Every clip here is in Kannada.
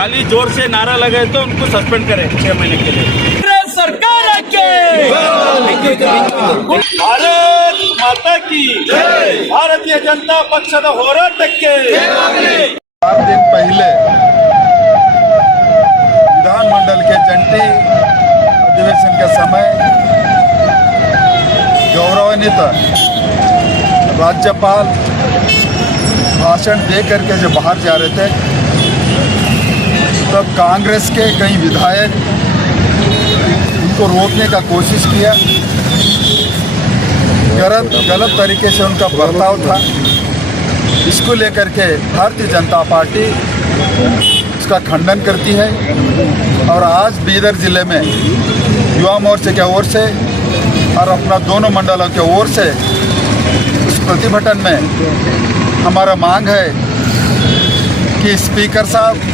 खाली जोर से नारा लगाए तो उनको सस्पेंड करें 6 महीने के लिए। सरकार के भारत माता की भारतीय जनता ಪಕ್ಷದ ಹೋರಾಟಕ್ಕೆ 4 दिन पहले विधानमंडल के जंटी अधिवेशन के समय गौरवान्वित राज्यपाल भाषण दे करके जो बाहर जा रहे थे तब कांग्रेस के कई विधायक उनको रोकने का कोशिश किया। गलत तरीके से उनका बर्ताव था। इसको लेकर के भारतीय जनता पार्टी उसका खंडन करती है और आज बीदर जिले में युवा मोर्चे की ओर से और अपना दोनों मंडलों की ओर से उस प्रतिभटन में हमारा मांग है कि स्पीकर साहब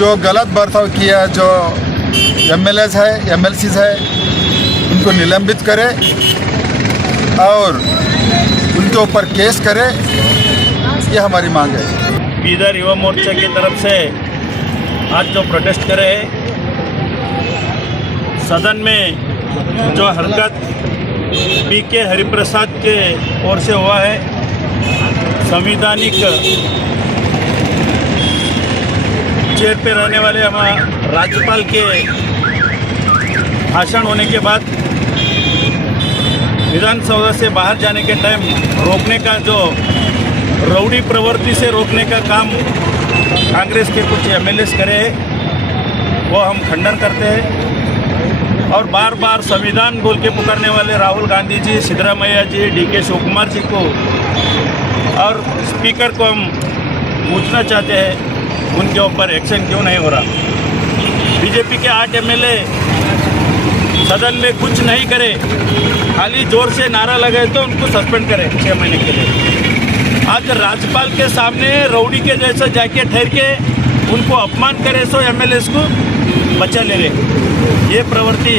जो गलत बर्ताव किया, जो एमएलएस है, एमएलसीज है, उनको निलंबित करे और उनके ऊपर केस करे, ये हमारी मांग है। बीदर युवा मोर्चा की तरफ से आज जो प्रोटेस्ट करे सदन में जो हरकत पीके हरिप्रसाद के ओर से हुआ है, संवैधानिक चेयर पे रहने वाले हमारे राज्यपाल के भाषण होने के बाद विधानसभा से बाहर जाने के टाइम रोकने का जो रौडी प्रवृत्ति से रोकने का काम कांग्रेस के कुछ एमएलएस करे हैं, वो हम खंडन करते हैं। और बार बार संविधान बोल के पुकारने वाले राहुल गांधी जी, सिद्धरामैया जी, डीके शिवकुमार जी को और स्पीकर को हम पूछना चाहते हैं उनके ऊपर एक्शन क्यों नहीं हो रहा। बीजेपी के 8 एमएलए सदन में कुछ नहीं करे, खाली जोर से नारा लगाए तो उनको सस्पेंड करें 6 महीने के लिए। आज राज्यपाल के सामने रौडी के जैसा जाके ठहर के उनको अपमान करे सो एमएलएस को बचा ले रहे। ये प्रवृत्ति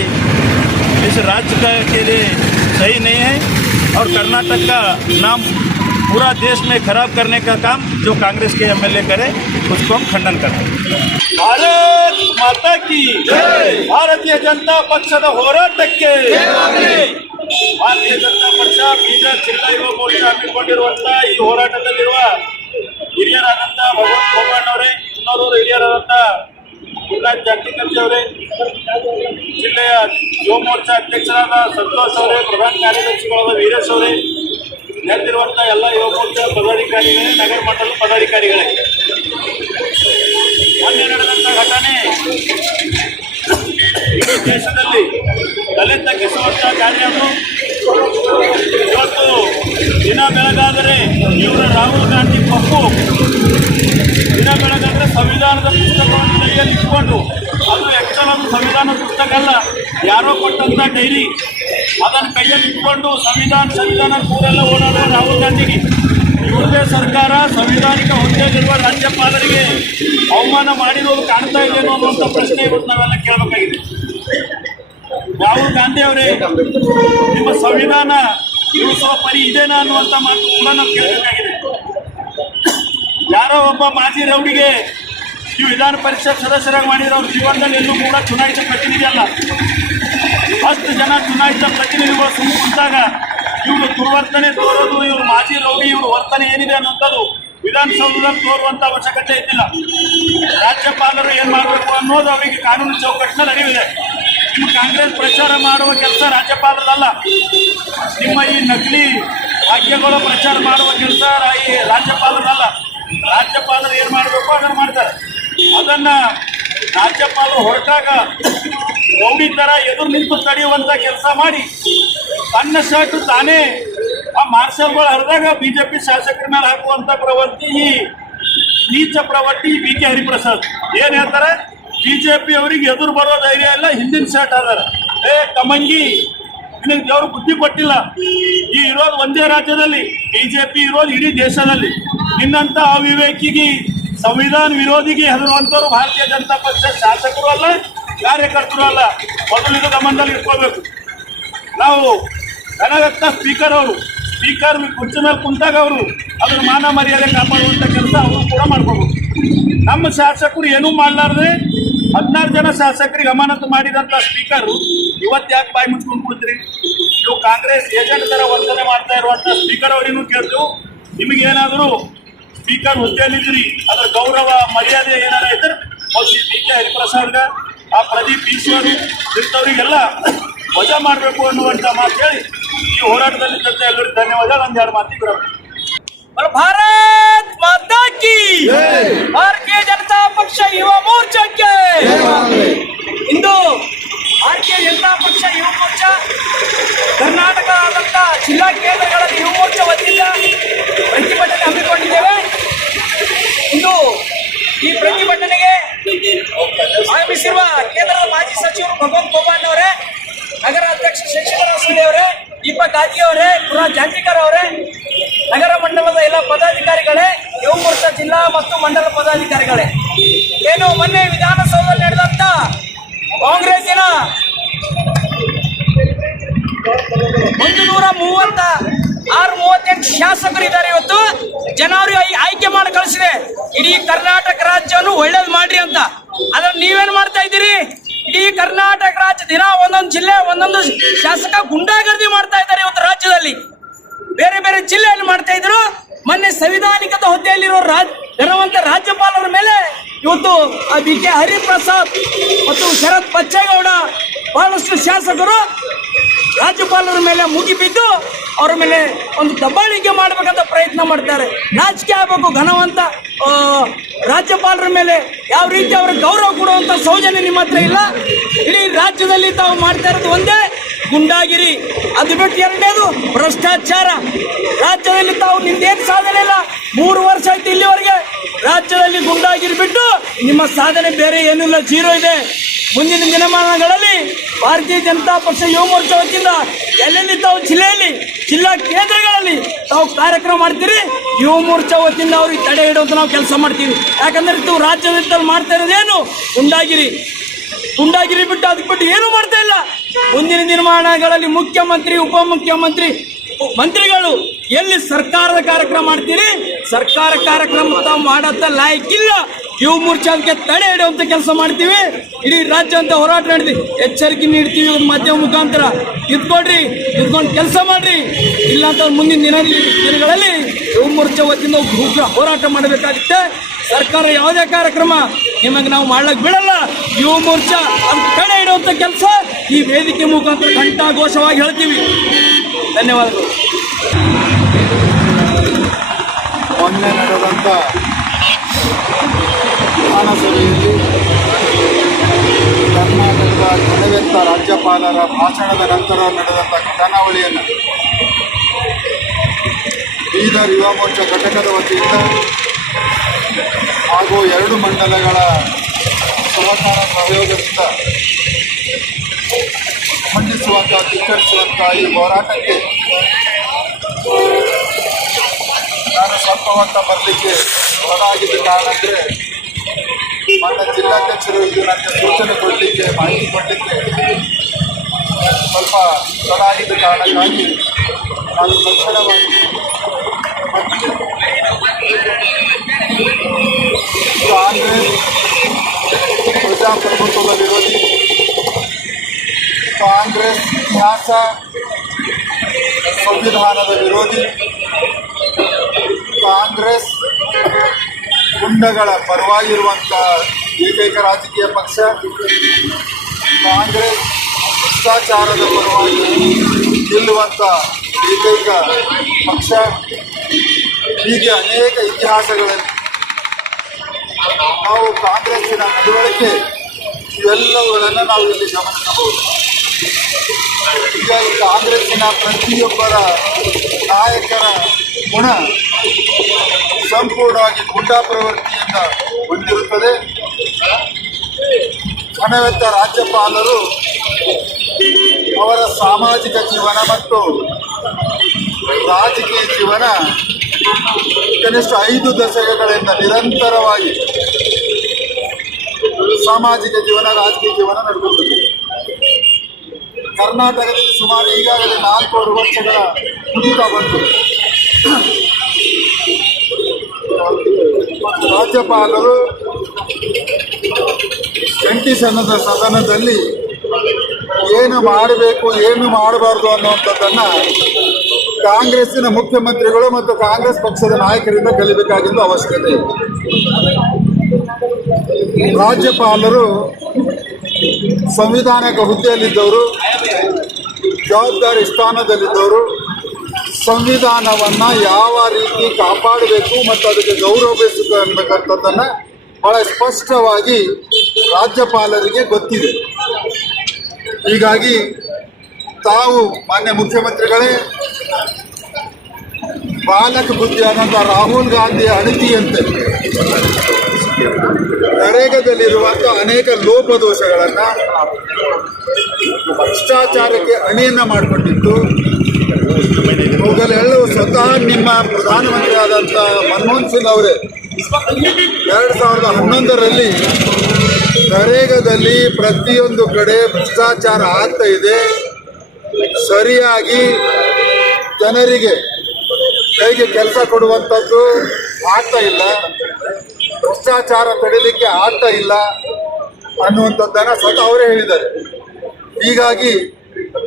इस राज्य के लिए सही नहीं है और कर्नाटक का नाम पूरा देश में खराब करने का काम जो कांग्रेस के एमएलए करे उसको हम खंडन करते हैं। भारत माता की भारतीय जनता ಪಕ್ಷದ ಹೋರಾಟಕ್ಕೆ ಭಾರತೀಯ ಜನತಾ ಪಕ್ಷ ಬೀದರ್ ಜಿಲ್ಲಾ ಯುವ ಮೋರ್ಚಾ ಹಮ್ಮಿಕೊಂಡಿರುವಂತಹ ಈ ಹೋರಾಟದಲ್ಲಿರುವ ಹಿರಿಯರಾದಂಥ ಭಗವಂತ ಭಗವಾನ್ ಅವರೇ, ಇನ್ನೋರ್ವರು ಹಿರಿಯರಾದಂಥ ಗುರುರಾಜ್ ಜಾಗತಿಕರ್ಜಿ ಅವರೇ, ಜಿಲ್ಲೆಯ ಯುವ ಮೋರ್ಚಾ ಅಧ್ಯಕ್ಷರಾದ ಸಂತೋಷ್ ಅವರೇ, ಪ್ರಧಾನ ಕಾರ್ಯದರ್ಶಿಗಳಾದ ವೀರೇಶ್ ಅವರೇ, ನೆರೆದಿರುವಂಥ ಎಲ್ಲ ಯುವ ಮೋರ್ಚಾ ಪದಾಧಿಕಾರಿಗಳೇ, ನಗರ ಮಂಡಲ ಪದಾಧಿಕಾರಿಗಳೇ, ಮೊನ್ನೆ ನಡೆದಂಥ ಘಟನೆ ಇಡೀ ದೇಶದಲ್ಲಿ ತಲೆ ತಗ್ಗಿಸುವಂಥ ಕಾರ್ಯ ಅದು. ಇವತ್ತು ದಿನ ಬೆಳಗಾದರೆ ಇವರ ರಾಹುಲ್ ಗಾಂಧಿ ಪಪ್ಪು ದಿನ ಬೆಳಗಾದರೆ ಸಂವಿಧಾನದ ಪುಸ್ತಕವನ್ನು ಕೈಯಲ್ಲಿ ಇಟ್ಕೊಂಡು, ಅದು ಆ್ಯಕ್ಚುಲ್ ಅದು ಸಂವಿಧಾನದ ಪುಸ್ತಕ ಅಲ್ಲ, ಯಾರೋ ಕೊಟ್ಟಂಥ ಡೈರಿ, ಅದನ್ನು ಕೈಯಲ್ಲಿ ಇಟ್ಕೊಂಡು ಸಂವಿಧಾನ ಕೂರೆಲ್ಲ ಓಡಾಡುವ ರಾಹುಲ್ ಗಾಂಧಿಗೆ ಇವ್ರದೇ ಸರ್ಕಾರ ಸಂವಿಧಾನಿಕ ಹುದ್ದೆಯಲ್ಲಿರುವ ರಾಜ್ಯಪಾಲರಿಗೆ ಅವಮಾನ ಮಾಡಿರೋದು ಕಾಣ್ತಾ ಇದೆಯೋ ಅನ್ನುವಂಥ ಪ್ರಶ್ನೆ ಇವತ್ತು ನಾವೆಲ್ಲ ಕೇಳಬೇಕಾಗಿದೆ. ರಾಹುಲ್ ಗಾಂಧಿ ಅವರೇ, ನಿಮ್ಮ ಸಂವಿಧಾನ ಉಳಿಸುವ ಪರಿ ಇದೇನಾ ಅನ್ನುವಂಥ ಮಾತು ಕೂಡ ನಾವು ಕೇಳಬೇಕಾಗಿದೆ. ಯಾರೋ ಒಬ್ಬ ಮಾಜಿ ರೌಡಿಗೆ ಈ ವಿಧಾನ ಪರಿಷತ್ ಸದಸ್ಯರಾಗಿ ಮಾಡಿರೋ ಅವ್ರ ಜೀವನದಲ್ಲಿ ಎಲ್ಲೂ ಕೂಡ ಚುನಾಯಿತ ಪ್ರತಿನಿಧಿ ಅಲ್ಲ. 10 ಜನ ಚುನಾಯಿತ ಪ್ರತಿನಿಧಿಗಳು ಸುಮ್ಮನೆ ಕುಂತಾಗ ಇವರು ದುರ್ವರ್ತನೆ ತೋರೋದು, ಇವರು ಮಾಜಿ ರೌಡಿ, ಇವರು ವರ್ತನೆ ಏನಿದೆ ಅನ್ನೋಂಥದ್ದು ವಿಧಾನಸೌಧದಲ್ಲಿ ತೋರುವಂಥ ಅವಶ್ಯಕತೆ ಇದ್ದಿಲ್ಲ. ರಾಜ್ಯಪಾಲರು ಏನು ಮಾಡಬೇಕು ಅನ್ನೋದು ಅವರಿಗೆ ಕಾನೂನು ಚೌಕಟ್ಟಿನಲ್ಲಿ ಅರಿವಿದೆ. ನಿಮ್ಮ ಕಾಂಗ್ರೆಸ್ ಪ್ರಚಾರ ಮಾಡುವ ಕೆಲಸ ರಾಜ್ಯಪಾಲರಲ್ಲ. ನಿಮ್ಮ ಈ ನಕಲಿ ವಾಕ್ಯಗಳು ಪ್ರಚಾರ ಮಾಡುವ ಕೆಲಸ ಈ ರಾಜ್ಯಪಾಲರಲ್ಲ. ರಾಜ್ಯಪಾಲರು ಏನು ಮಾಡಬೇಕು ಅದನ್ನು ಮಾಡ್ತಾರೆ. ಅದನ್ನು ರಾಜ್ಯಪಾಲರು ಹೊರಟಾಗ ರೌಡಿ ಥರ ಎದುರು ನಿಂತು ತಡೆಯುವಂಥ ಕೆಲಸ ಮಾಡಿ ತನ್ನ ಶರ್ಟ್ ತಾನೇ ಆ ಮಾರ್ಷಲ್ಗಳು ಹರಿದಾಗ ಬಿಜೆಪಿ ಶಾಸಕರ ಮೇಲೆ ಹಾಕುವಂಥ ಪ್ರವೃತ್ತಿ, ಈ ನೀಚ ಪ್ರವೃತ್ತಿ ಬಿ.ಕೆ. ಹರಿಪ್ರಸಾದ್ ಏನು ಹೇಳ್ತಾರೆ, ಬಿಜೆಪಿ ಅವರಿಗೆ ಎದುರು ಬರೋ ಧೈರ್ಯ ಇಲ್ಲ, ಹಿಂದಿನ ಶರ್ಟ್ ಅದಾರ. ಕಮಂಗಿ, ನಿನಗೆ ದೇವರು ಬುದ್ಧಿ ಕೊಟ್ಟಿಲ್ಲ. ಈ ಇರೋದು ಒಂದೇ ರಾಜ್ಯದಲ್ಲಿ, ಬಿಜೆಪಿ ಇರೋದು ಇಡೀ ದೇಶದಲ್ಲಿ. ನಿನ್ನಂಥ ಅವಿವೇಕಿಗೆ, ಸಂವಿಧಾನ ವಿರೋಧಿಗೆ ಹೆದರುವಂಥವ್ರು ಭಾರತೀಯ ಜನತಾ ಪಕ್ಷ ಶಾಸಕರು ಅಲ್ಲ, ಕಾರ್ಯಕರ್ತರು ಅಲ್ಲ. ಮೊದಲು ಇದು ಗಮನದಲ್ಲಿ ಇಟ್ಕೊಳ್ಬೇಕು. ನಾವು ಕನಗತ್ತ ಸ್ಪೀಕರ್ ಅವರು ಸ್ಪೀಕರ್ ಕುರ್ಚಿ ಮೇಲೆ ಕುಂತಾಗ ಅವರು ಅದ್ರ ಮಾನ ಮರ್ಯಾದೆ ಕಾಪಾಡುವಂತ ಕೆಲಸ ಅವರು ಕೂಡ ಮಾಡ್ಕೋಬಹುದು. ನಮ್ಮ ಶಾಸಕರು ಏನೂ ಮಾಡಲಾರ್ದೆ 16 ಜನ ಶಾಸಕರಿಗೆ ಅಮಾನತು ಮಾಡಿದಂತ ಸ್ಪೀಕರ್ ಇವತ್ತು ಯಾಕೆ ಬಾಯಿ ಮುಚ್ಕೊಂಡು ಕುಳಿತ್ರಿ? ನೀವು ಕಾಂಗ್ರೆಸ್ ಏಜೆಂಟ್ ತರ ವರ್ತನೆ ಮಾಡ್ತಾ ಇರುವಂತ ಸ್ಪೀಕರ್ ಅವರಿಗೂ ಕೇಳ್ತು, ನಿಮಗೇನಾದರೂ ಸ್ಪೀಕರ್ ಹುದ್ದೆಯಲ್ಲಿದ್ರಿ ಅದ್ರ ಗೌರವ ಮರ್ಯಾದೆ ಏನಾರ ಇದ್ರೆ ಡಿ ಕೆ ಹರಿಪ್ರಸಾದ್ಗ ಆ ಪ್ರದೀಪ್ ಈಶ್ವರ್ ಇಂಥವ್ರಿಗೆಲ್ಲ ವಜಾ ಮಾಡಬೇಕು ಅನ್ನುವಂಥ ಮಾತು ಹೇಳಿ ಈ ಹೋರಾಟದಲ್ಲಿ ಜೊತೆ ಎಲ್ಲರಿಗೂ ಧನ್ಯವಾದ. ಒಂದೆರಡು ಮಾತಿಗೆ भारत माता की भारतीय जनता पक्ष युवा मोर्चा के ಇಂದು ಭಾರತೀಯ ಜನತಾ ಪಕ್ಷ ಯುವ ಮೋರ್ಚಾ ಕರ್ನಾಟಕದ ಜಿಲ್ಲಾ ಕೇಂದ್ರಗಳಲ್ಲಿ ಯುವ ಮೋರ್ಚಾ ವತಿಯಿಂದ ಪ್ರತಿಭಟನೆ ಹಮ್ಮಿಕೊಂಡಿದ್ದೇವೆ. ಇಂದು ಈ ಪ್ರತಿಭಟನೆಗೆ ಆಗಮಿಸಿರುವ ಕೇಂದ್ರದ ಮಾಜಿ ಸಚಿವರು ಭಗವಂತ ಖೋಬಾಂಡ್ ಅವರೇ, ನಗರ ಅಧ್ಯಕ್ಷ ಶಶಿಧರ ಸಿಂಧೆ ಅವರೇ, ದೀಪಕ್ ಗಾಂಧಿ ಅವರೇ, ಪುರಾ ಜಾಂಜಿಕರ್ ಅವರೇ, ನಗರ ಮಂಡಲದ ಎಲ್ಲ ಪದಾಧಿಕಾರಿಗಳೇ, ಯುವ ಮೋರ್ಚಾ ಜಿಲ್ಲಾ ಮತ್ತು ಮಂಡಲ ಪದಾಧಿಕಾರಿಗಳೇ, ಏನು ಮೊನ್ನೆ ವಿಧಾನಸೌಧದಲ್ಲಿ ನಡೆದಂತ ಕಾಂಗ್ರೆಸ್ಸಿನ 136-38 ಶಾಸಕರು ಇದ್ದಾರೆ. ಇವತ್ತು ಜನರು ಆಯ್ಕೆ ಮಾಡಿ ಕಳಿಸಿದೆ ಇಡೀ ಕರ್ನಾಟಕ ರಾಜ್ಯವನ್ನು ಒಳ್ಳೇದು ಮಾಡ್ರಿ ಅಂತ. ಆದ್ರೆ ನೀವೇನ್ ಮಾಡ್ತಾ ಇದ್ದೀರಿ? ಇಡೀ ಕರ್ನಾಟಕ ರಾಜ್ಯ ದಿನ ಒಂದೊಂದು ಜಿಲ್ಲೆ ಒಂದೊಂದು ಶಾಸಕ ಗುಂಡಾಗರ್ದಿ ಮಾಡ್ತಾ ಇದ್ದಾರೆ. ಇವತ್ತು ರಾಜ್ಯದಲ್ಲಿ ಬೇರೆ ಬೇರೆ ಜಿಲ್ಲೆಯಲ್ಲಿ ಮಾಡ್ತಾ ಇದ್ರು. ಮೊನ್ನೆ ಸಂವಿಧಾನಿಕದ ಹುದ್ದೆಯಲ್ಲಿರೋ ಧನವಂತ ರಾಜ್ಯಪಾಲರ ಮೇಲೆ ಇವತ್ತು ಬಿ ಕೆ ಹರಿಪ್ರಸಾದ್ ಮತ್ತು ಶರತ್ ಬಚ್ಚೇಗೌಡ ಬಹಳಷ್ಟು ಶಾಸಕರು ರಾಜ್ಯಪಾಲರ ಮೇಲೆ ಮುಗಿಬಿದ್ದು ಅವರ ಮೇಲೆ ಒಂದು ದಬ್ಬಾಳಿಕೆ ಮಾಡಬೇಕಂತ ಪ್ರಯತ್ನ ಮಾಡ್ತಾರೆ. ರಾಜಕೀಯ ಆಗಬೇಕು, ಘನವಂತ ರಾಜ್ಯಪಾಲರ ಮೇಲೆ ಯಾವ ರೀತಿ ಅವರ ಗೌರವ ಕೊಡುವಂತ ಸೌಜನ್ಯ ನಿಮ್ಮ ಹತ್ರ ಇಲ್ಲ. ಇಡೀ ರಾಜ್ಯದಲ್ಲಿ ತಾವು ಮಾಡ್ತಾ ಇರೋದು ಒಂದೇ ಗುಂಡಾಗಿರಿ, ಅದು ಬಿಟ್ಟು ಎರಡನೇದು ಭ್ರಷ್ಟಾಚಾರ. ರಾಜ್ಯದಲ್ಲಿ ತಾವು ನಿಮ್ದೇನು ಸಾಧನೆ ಇಲ್ಲ. 3 ವರ್ಷ ಆಯ್ತು ಇಲ್ಲಿವರೆಗೆ ರಾಜ್ಯದಲ್ಲಿ ಗುಂಡಾಗಿರಿ ಬಿಟ್ಟು ನಿಮ್ಮ ಸಾಧನೆ ಬೇರೆ ಏನಿಲ್ಲ, ಜೀರೋ ಇದೆ. ಮುಂದಿನ ದಿನಮಾನಗಳಲ್ಲಿ ಭಾರತೀಯ ಜನತಾ ಪಕ್ಷ ಯುವ ಮೋರ್ಚಾ ವತಿಯಿಂದ ಎಲ್ಲೆಲ್ಲಿ ತಾವು ಜಿಲ್ಲೆಯಲ್ಲಿ ಜಿಲ್ಲಾ ಕೇಂದ್ರಗಳಲ್ಲಿ ತಾವು ಕಾರ್ಯಕ್ರಮ ಮಾಡ್ತೀರಿ, ಯುವ ಮೋರ್ಚಾ ವತಿಯಿಂದ ಅವ್ರಿಗೆ ತಡೆ ಇಡುವಂತ ನಾವು ಕೆಲಸ ಮಾಡ್ತೀವಿ. ಯಾಕಂದ್ರೆ ಇದು ರಾಜ್ಯದಲ್ಲಿ ಮಾಡ್ತಾ ಇರೋದೇನು ಗುಂಡಾಗಿರಿ ಬಿಟ್ಟು ಅದಕ್ಕೆ ಬಿಟ್ಟು ಏನು ಮಾಡ್ತಾ ಇಲ್ಲ. ಮುಂದಿನ ದಿನಮಾನಗಳಲ್ಲಿ ಮುಖ್ಯಮಂತ್ರಿ, ಉಪಮುಖ್ಯಮಂತ್ರಿ, ಮಂತ್ರಿಗಳು ಎಲ್ಲಿ ಸರ್ಕಾರದ ಕಾರ್ಯಕ್ರಮ ಮಾಡ್ತೀರಿ, ಸರ್ಕಾರ ಕಾರ್ಯಕ್ರಮ ತಾವು ಮಾಡತ್ತ ಲಾಯಕ್ಕಿಲ್ಲ. ಯುವ ಮೋರ್ಚಾಕ್ಕೆ ತಡೆ ಹಿಡುವಂತ ಕೆಲಸ ಮಾಡ್ತೀವಿ. ಇಡೀ ರಾಜ್ಯ ಅಂತ ಹೋರಾಟ ನಡೆದಿ ಎಚ್ಚರಿಕೆ ನೀಡ್ತೀವಿ. ಒಂದು ಮಾಧ್ಯಮ ಮುಖಾಂತರ ಇದ್ಕೊಂಡು ಕೆಲಸ ಮಾಡ್ರಿ, ಇಲ್ಲಾಂತ ಮುಂದಿನ ದಿನಗಳಲ್ಲಿ ಯುವ ಮೋರ್ಚಾ ವತಿಯಿಂದ ಉಗ್ರ ಹೋರಾಟ ಮಾಡಬೇಕಾಗುತ್ತೆ. ಸರ್ಕಾರ ಯಾವುದೇ ಕಾರ್ಯಕ್ರಮ ನಿಮಗೆ ನಾವು ಮಾಡ್ಲಿಕ್ಕೆ ಬಿಡಲ್ಲ. ಯುವ ಮೋರ್ಚಾ ಅದು ತಡೆ ಇಡುವಂತ ಕೆಲಸ ಈ ವೇದಿಕೆ ಮುಖಾಂತರ ಘಂಟಾಘೋಷವಾಗಿ ಹೇಳ್ತೀವಿ. ಧನ್ಯವಾದಗಳು. ಮೊನ್ನೆ ನಡೆದಂಥ ವಿಧಾನಸಭೆಯಲ್ಲಿ ಕರ್ನಾಟಕದ ಘನವೆತ್ತ ರಾಜ್ಯಪಾಲರ ಭಾಷಣದ ನಂತರ ನಡೆದಂಥ ಘಟನಾವಳಿಯನ್ನು ಬೀದರ್ ಯುವ ಮೋರ್ಚಾ ಘಟಕದ ವತಿಯಿಂದ ಹಾಗೂ 2 ಮಂಡಲಗಳ ಸಹಕಾರ ಸಹಯೋಗದಿಂದ ಖಂಡಿಸುವಂಥ, ಧಿಕ್ಕರಿಸುವಂಥ ಈ ಹೋರಾಟಕ್ಕೆ ನಾನು ಸ್ವಲ್ಪ ಹೊತ್ತ ಬರಲಿಕ್ಕೆ ಹೊರಗಿದ್ದ ಕಾರಣ ಅಂದರೆ ನನ್ನ ಜಿಲ್ಲಾಧ್ಯಕ್ಷರು ಇದು ನನಗೆ ಸೂಚನೆ ಕೊಡಲಿಕ್ಕೆ, ಮಾಹಿತಿ ಕೊಡಲಿಕ್ಕೆ ಸ್ವಲ್ಪ ತಡ ಆಗಿದ್ದ ಕಾರಣಕ್ಕಾಗಿ ನಾನು ತಕ್ಷಣವಾಗಿ ಕಾಂಗ್ರೆಸ್ ಪ್ರಜಾಪ್ರಭುತ್ವದ ವಿರೋಧಿ, ಕಾಂಗ್ರೆಸ್ ಇತಿಹಾಸ ಸಂವಿಧಾನದ ವಿರೋಧಿ, ಕಾಂಗ್ರೆಸ್ ಗುಂಡಗಳ ಪರವಾಗಿರುವಂಥ ಏಕೈಕ ರಾಜಕೀಯ ಪಕ್ಷ, ಕಾಂಗ್ರೆಸ್ ಭ್ರಷ್ಟಾಚಾರದ ಪರವಾಗಿ ನಿಲ್ಲುವಂಥ ಏಕೈಕ ಪಕ್ಷ. ಹೀಗೆ ಅನೇಕ ಇತಿಹಾಸಗಳಲ್ಲಿ ನಾವು ಕಾಂಗ್ರೆಸ್ಸಿನ ನಡವಳಿಕೆ ಇವೆಲ್ಲವುಗಳನ್ನು ನಾವು ಇಲ್ಲಿ ಗಮನಿಸಬಹುದು. ಈಗ ಈ ಕಾಂಗ್ರೆಸ್ಸಿನ ಪ್ರತಿಯೊಬ್ಬರ ನಾಯಕರ ಗುಣ ಸಂಪೂರ್ಣವಾಗಿ ಗುಂಡಾ ಪ್ರವೃತ್ತಿಯಿಂದ ಹೊಂದಿರುತ್ತದೆ. ಘನವೆತ್ತ ರಾಜ್ಯಪಾಲರು ಅವರ ಸಾಮಾಜಿಕ ಜೀವನ ಮತ್ತು ರಾಜಕೀಯ ಜೀವನ ಕನಿಷ್ಠ 5 ದಶಕಗಳಿಂದ ನಿರಂತರವಾಗಿ ಸಾಮಾಜಿಕ ಜೀವನ, ರಾಜಕೀಯ ಜೀವನ ನಡೆಯುತ್ತದೆ. ಕರ್ನಾಟಕದಲ್ಲಿ ಸುಮಾರು ಈಗಾಗಲೇ 4 ವರ್ಷಗಳ ಕುದಿತಾ ಬಂತು. ರಾಜ್ಯಪಾಲರು ಜಂಟಿ ಸದನದಲ್ಲಿ ಏನು ಮಾಡಬೇಕು ಏನು ಮಾಡಬಾರ್ದು ಅನ್ನುವಂಥದ್ದನ್ನು ಕಾಂಗ್ರೆಸ್ಸಿನ ಮುಖ್ಯಮಂತ್ರಿಗಳು ಮತ್ತು ಕಾಂಗ್ರೆಸ್ ಪಕ್ಷದ ನಾಯಕರಿಂದ ಕಲಿಬೇಕಾಗಿದ್ದು ಅವಶ್ಯಕತೆ ಇದೆ. ರಾಜ್ಯಪಾಲರು ಸಂವಿಧಾನಿಕ ಹುದ್ದೆಯಲ್ಲಿದ್ದವರು, ಜವಾಬ್ದಾರಿ ಸ್ಥಾನದಲ್ಲಿದ್ದವರು, ಸಂವಿಧಾನವನ್ನು ಯಾವ ರೀತಿ ಕಾಪಾಡಬೇಕು ಮತ್ತು ಅದಕ್ಕೆ ಗೌರವಿಸಬೇಕು ಅನ್ನಬೇಕಂಥದ್ದನ್ನು ಬಹಳ ಸ್ಪಷ್ಟವಾಗಿ ರಾಜ್ಯಪಾಲರಿಗೆ ಗೊತ್ತಿದೆ. ಹೀಗಾಗಿ ತಾವು ಮಾನ್ಯ ಮುಖ್ಯಮಂತ್ರಿಗಳೇ ಬಾಲಕ ಬುದ್ಧಿ ಅನ್ನೋಂಥ ರಾಹುಲ್ ಗಾಂಧಿಯ ಅಣತಿಯಂತೆ ನರೇಗಾದಲ್ಲಿರುವಂಥ ಅನೇಕ ಲೋಪದೋಷಗಳನ್ನು, ಭ್ರಷ್ಟಾಚಾರಕ್ಕೆ ಅಣಿಯನ್ನು ಮಾಡಿಕೊಂಡಿದ್ದು ಅವುಗಳೆಲ್ಲವೂ ಸ್ವತಃ ನಿಮ್ಮ ಪ್ರಧಾನಮಂತ್ರಿ ಆದಂಥ ಮನಮೋಹನ್ ಸಿಂಗ್ ಅವರೇ 2011ರಲ್ಲಿ ನರೇಗಾದಲ್ಲಿ ಪ್ರತಿಯೊಂದು ಕಡೆ ಭ್ರಷ್ಟಾಚಾರ ಆಗ್ತಾ ಇದೆ, ಸರಿಯಾಗಿ ಜನರಿಗೆ ಕೈಗೆ ಕೆಲಸ ಕೊಡುವಂಥದ್ದು ಆಗ್ತಾ ಇಲ್ಲ, ಭ್ರಷ್ಟಾಚಾರ ತಡೆಯಲಿಕ್ಕೆ ಆಗ್ತಾ ಇಲ್ಲ ಅನ್ನುವಂಥದ್ದನ್ನು ಸ್ವತಃ ಅವರೇ ಹೇಳಿದ್ದಾರೆ. ಹೀಗಾಗಿ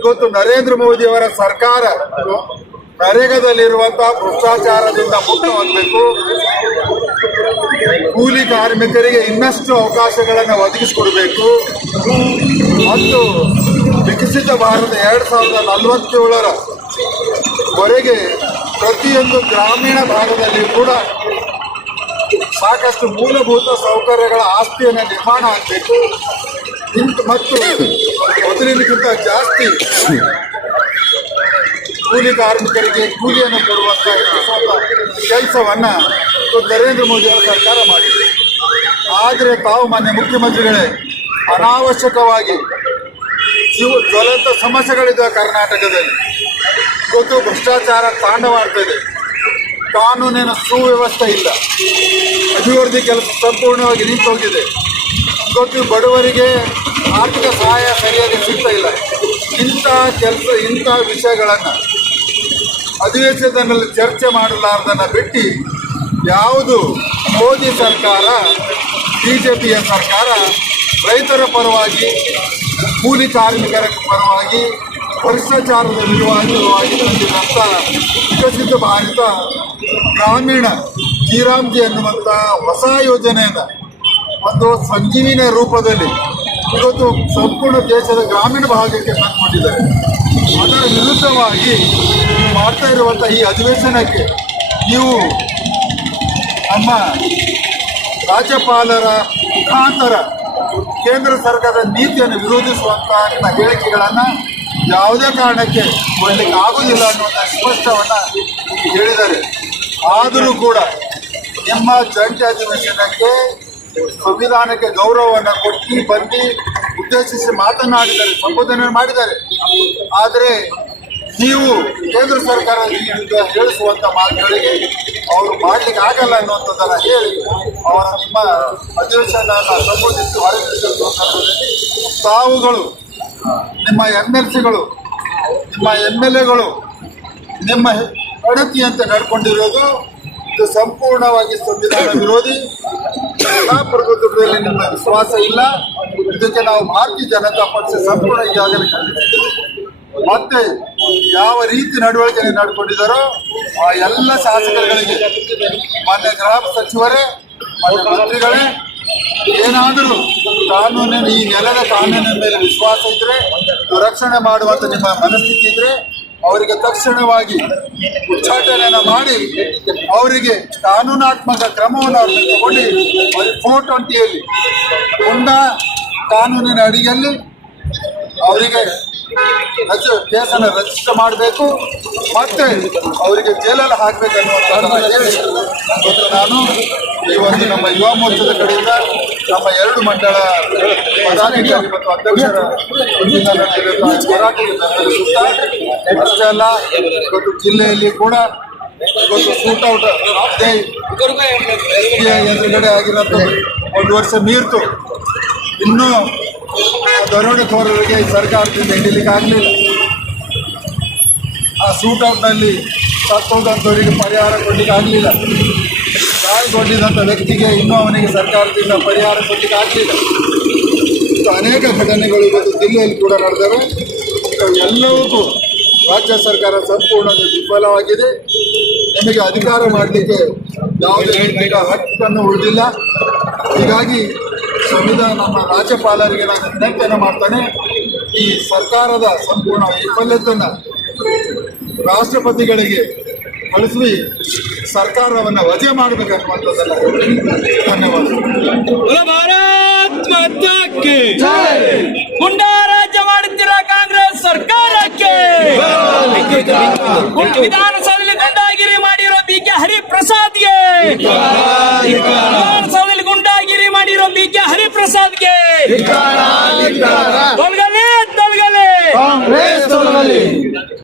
ಇವತ್ತು ನರೇಂದ್ರ ಮೋದಿಯವರ ಸರ್ಕಾರ ನರೇಗಾದಲ್ಲಿರುವಂತಹ ಭ್ರಷ್ಟಾಚಾರದಿಂದ ಮುಕ್ತವಾಗಬೇಕು, ಕೂಲಿ ಕಾರ್ಮಿಕರಿಗೆ ಇನ್ನಷ್ಟು ಅವಕಾಶಗಳನ್ನು ಒದಗಿಸಿಕೊಡಬೇಕು ಮತ್ತು ವಿಕಸಿತ ಭಾರತ 2047ರವರೆಗೆ ಪ್ರತಿಯೊಂದು ಗ್ರಾಮೀಣ ಭಾಗದಲ್ಲಿ ಕೂಡ ಸಾಕಷ್ಟು ಮೂಲಭೂತ ಸೌಕರ್ಯಗಳ ಆಸ್ತಿಯನ್ನು ನಿರ್ಮಾಣ ಆಗಬೇಕು ಮತ್ತು ಮೊದಲಿನಕ್ಕಿಂತ ಜಾಸ್ತಿ ಕೂಲಿ ಕಾರ್ಮಿಕರಿಗೆ ಕೂಲಿಯನ್ನು ಕೊಡುವಂಥ ಕೆಲಸವನ್ನು ನರೇಂದ್ರ ಮೋದಿ ಅವರ ಸರ್ಕಾರ ಮಾಡಿದೆ. ಆದರೆ ತಾವು ಮಾನ್ಯ ಮುಖ್ಯಮಂತ್ರಿಗಳೇ ಅನಾವಶ್ಯಕವಾಗಿ ಜ್ವಲಂತ ಸಮಸ್ಯೆಗಳಿದೆ ಕರ್ನಾಟಕದಲ್ಲಿ. ಇವತ್ತು ಭ್ರಷ್ಟಾಚಾರ ತಾಂಡವಾಡ್ತಾ ಇದೆ, ಕಾನೂನಿನ ಸುವ್ಯವಸ್ಥೆ ಇಲ್ಲ, ಅಭಿವೃದ್ಧಿ ಕೆಲಸ ಸಂಪೂರ್ಣವಾಗಿ ನಿಂತು ಹೋಗಿದೆ. ಇವತ್ತು ಬಡವರಿಗೆ ಆರ್ಥಿಕ ಸಹಾಯ ಸರಿಯಾಗಿ ಸಿಗ್ತಾ ಇಲ್ಲ. ಇಂಥ ವಿಷಯಗಳನ್ನು ಅಧಿವೇಶನದಲ್ಲಿ ಚರ್ಚೆ ಮಾಡಲಾರ್ದನ್ನು ಬಿಟ್ಟು ಯಾವುದು ಮೋದಿ ಸರ್ಕಾರ, BJPಯ ಸರ್ಕಾರ ರೈತರ ಪರವಾಗಿ, ಕೂಲಿ ಕಾರ್ಮಿಕರ ಪರವಾಗಿ, ಭ್ರಷ್ಟಾಚಾರದ ವಿರುದ್ಧವಾಗಿ ತಂದಿರುವಂಥ ವಿಕಸಿತ ಭಾರತ ಗ್ರಾಮೀಣ ಶ್ರೀರಾಮ್ಜಿ ಅನ್ನುವಂಥ ಹೊಸ ಯೋಜನೆಯನ್ನು ಒಂದು ಸಂಜೀವಿನ ರೂಪದಲ್ಲಿ ಇವತ್ತು ಸಂಪೂರ್ಣ ದೇಶದ ಗ್ರಾಮೀಣ ಭಾಗಕ್ಕೆ ತಂದುಕೊಂಡಿದ್ದಾರೆ. ಅದರ ವಿರುದ್ಧವಾಗಿ ಮಾಡ್ತಾ ಇರುವಂಥ ಈ ಅಧಿವೇಶನಕ್ಕೆ ನೀವು ನಮ್ಮ ರಾಜ್ಯಪಾಲರ ಮುಖಾಂತರ ಕೇಂದ್ರ ಸರ್ಕಾರದ ನೀತಿಯನ್ನು ವಿರೋಧಿಸುವಂಥ ನಿಮ್ಮ ಹೇಳಿಕೆಗಳನ್ನು ಯಾವುದೇ ಕಾರಣಕ್ಕೆ ಮಾಡಲಿಕ್ಕೆ ಆಗುವುದಿಲ್ಲ ಅನ್ನುವಂಥ ಸ್ಪಷ್ಟವನ್ನು ಹೇಳಿದ್ದಾರೆ. ಆದರೂ ಕೂಡ ನಿಮ್ಮ ಜಂಟಿ ಅಧಿವೇಶನಕ್ಕೆ ಸಂವಿಧಾನಕ್ಕೆ ಗೌರವವನ್ನು ಕೊಟ್ಟು ಬಂದು ಉದ್ದೇಶಿಸಿ ಮಾತನಾಡಿದ್ದಾರೆ, ಸಂಬೋಧನೆ ಮಾಡಿದ್ದಾರೆ. ಆದರೆ ನೀವು ಕೇಂದ್ರ ಸರ್ಕಾರ ಹೇಳಿಸುವಂಥ ಮಾತುಗಳಿಗೆ ಅವರು ಮಾಡಲಿಕ್ಕೆ ಆಗಲ್ಲ ಅನ್ನುವಂಥದ್ದನ್ನು ಹೇಳಿ ಅವರ ನಿಮ್ಮ ಅಧಿವೇಶನವನ್ನು ಸಂಬೋಧಿಸಿ ಹೊರಡಿಸಿದ ಸಂದರ್ಭದಲ್ಲಿ ತಾವುಗಳು, ನಿಮ್ಮ MLCಗಳು, ನಿಮ್ಮ MLAಗಳು ನಿಮ್ಮ ಅಣತಿಯಂತೆ ನಡ್ಕೊಂಡಿರೋದು ಇದು ಸಂಪೂರ್ಣವಾಗಿ ಸಂವಿಧಾನ ವಿರೋಧಿ. ಪ್ರಜಾಪ್ರಭುತ್ವದಲ್ಲಿ ನಿಮ್ಮ ವಿಶ್ವಾಸ ಇಲ್ಲ. ಇದಕ್ಕೆ ನಾವು ಭಾರತೀಯ ಜನತಾ ಪಕ್ಷ ಸಂಪೂರ್ಣ ಈಗಾಗಲೇ ಖಂಡಿಸಿದ್ದೀವಿ. ಮತ್ತೆ ಯಾವ ರೀತಿ ನಡವಳಿಕೆ ನಡ್ಕೊಂಡಿದ್ದಾರೋ ಆ ಎಲ್ಲ ಶಾಸಕರುಗಳಿಗೆ, ಮಾನ್ಯ ಗೃಹ ಸಚಿವರೇ, ಮಾನ್ಯ ಮಂತ್ರಿಗಳೇ, ಏನಾದರೂ ಕಾನೂನಿನ ಈ ನೆಲದ ಕಾನೂನಿನ ಮೇಲೆ ವಿಶ್ವಾಸ ಇದ್ರೆ, ರಕ್ಷಣೆ ಮಾಡುವಂಥ ನಿಮ್ಮ ಮನಸ್ಥಿತಿ ಇದ್ರೆ ಅವರಿಗೆ ತಕ್ಷಣವಾಗಿ ಉಚ್ಚಾಟನೆಯನ್ನು ಮಾಡಿ ಅವರಿಗೆ ಕಾನೂನಾತ್ಮಕ ಕ್ರಮವನ್ನು ಅವರು ತಗೊಂಡು ಅವರಿಗೆ 420ಯಲ್ಲಿ ಹೊಂಡ ಕಾನೂನಿನ ಅಡಿಯಲ್ಲಿ ಅವರಿಗೆ ಕೇಸನ್ನು ರಿಜಿಸ್ಟರ್ ಮಾಡಬೇಕು ಮತ್ತೆ ಅವರಿಗೆ ಜೈಲಲ್ಲಿ ಹಾಕಬೇಕನ್ನುವಂಥದ್ದನ್ನು ಹೇಳಿ ಇವತ್ತು ನಾನು ಈ ಒಂದು ನಮ್ಮ ಯುವ ಮೋರ್ಚಾದ ಕಡೆಯಿಂದ ನಮ್ಮ 2 ಮಂಡಳ ಪದಾಧಿಕಾರಿ ಮತ್ತು ಅಧ್ಯಕ್ಷರ ಹೋರಾಟಕ್ಕೆ ಬೆಂಬಲಿಸುತ್ತಾ ಅಷ್ಟೇ ಅಲ್ಲ, ಇವತ್ತು ಜಿಲ್ಲೆಯಲ್ಲಿ ಕೂಡ ಇವತ್ತು ಶೂಟೌಟ್ ಎದುರುಗಡೆ ಆಗಿರೋದು 1 ವರ್ಷ ಮೀರ್ತು. ಇನ್ನೂ ದರೋಡೆಕೋರರಿಗೆ ಈ ಸರ್ಕಾರದಿಂದ ಹಿಡಿಲಿಕ್ಕೆ ಆಗಲಿಲ್ಲ. ಆ ಶೂಟೌಟ್ನಲ್ಲಿ ಸತ್ತೋದಂಥವರಿಗೆ ಪರಿಹಾರ ಕೊಡಲಿಕ್ಕೆ ಆಗಲಿಲ್ಲ. ಗಾಯಗೊಂಡಿದ್ದಂಥ ವ್ಯಕ್ತಿಗೆ ಇನ್ನೂ ಅವನಿಗೆ ಸರ್ಕಾರದಿಂದ ಪರಿಹಾರ ಕೊಡಲಿಕ್ಕೆ ಆಗಲಿಲ್ಲ. ಅನೇಕ ಘಟನೆಗಳು ಇವತ್ತು ಜಿಲ್ಲೆಯಲ್ಲಿ ಕೂಡ ನಡೆದವೆ. ಎಲ್ಲವಕ್ಕೂ ರಾಜ್ಯ ಸರ್ಕಾರ ಸಂಪೂರ್ಣ ವಿಫಲವಾಗಿದೆ. ನಿಮಗೆ ಅಧಿಕಾರ ಮಾಡಲಿಕ್ಕೆ ಯಾವುದೇ ರೀತಿಯ ಹಕ್ಕನ್ನು ಉಳಿದಿಲ್ಲ. ಹೀಗಾಗಿ ಸಂವಿಧಾನ ನಮ್ಮ ರಾಜ್ಯಪಾಲರಿಗೆ ನಾನು ವಿನಂತಿಯನ್ನು ಮಾಡ್ತಾನೆ, ಈ ಸರ್ಕಾರದ ಸಂಪೂರ್ಣ ವೈಫಲ್ಯತೆಯನ್ನು ರಾಷ್ಟ್ರಪತಿಗಳಿಗೆ ಕಳಿಸಿ ಸರ್ಕಾರವನ್ನು ವಜೆ ಮಾಡಬೇಕನ್ನುವಂಥದ್ದೆಲ್ಲ ಹೇಳ್ತೀನಿ. ಧನ್ಯವಾದ. ಭಾರತ್ ಮಾತಾಕ್ಕೆ ಗುಂಡಾ ರಾಜ್ಯ ಮಾಡುತ್ತಿರುವ ಕಾಂಗ್ರೆಸ್ ಸರ್ಕಾರಕ್ಕೆ, ವಿಧಾನಸಭೆಯಲ್ಲಿ ಗುಂಡಾಗಿರಿ ಮಾಡಿರೋ BK ಹರಿಪ್ರಸಾದ್ಗೆ, ವಿಧಾನಸಭೆಯಲ್ಲಿ ಗುಂಡಾಗಿರಿ ಮಾಡಿರೋ BK ಹರಿಪ್ರಸಾದ್ಗೆ ತೊಲಗಲಿ ತೊಲಗಲಿ.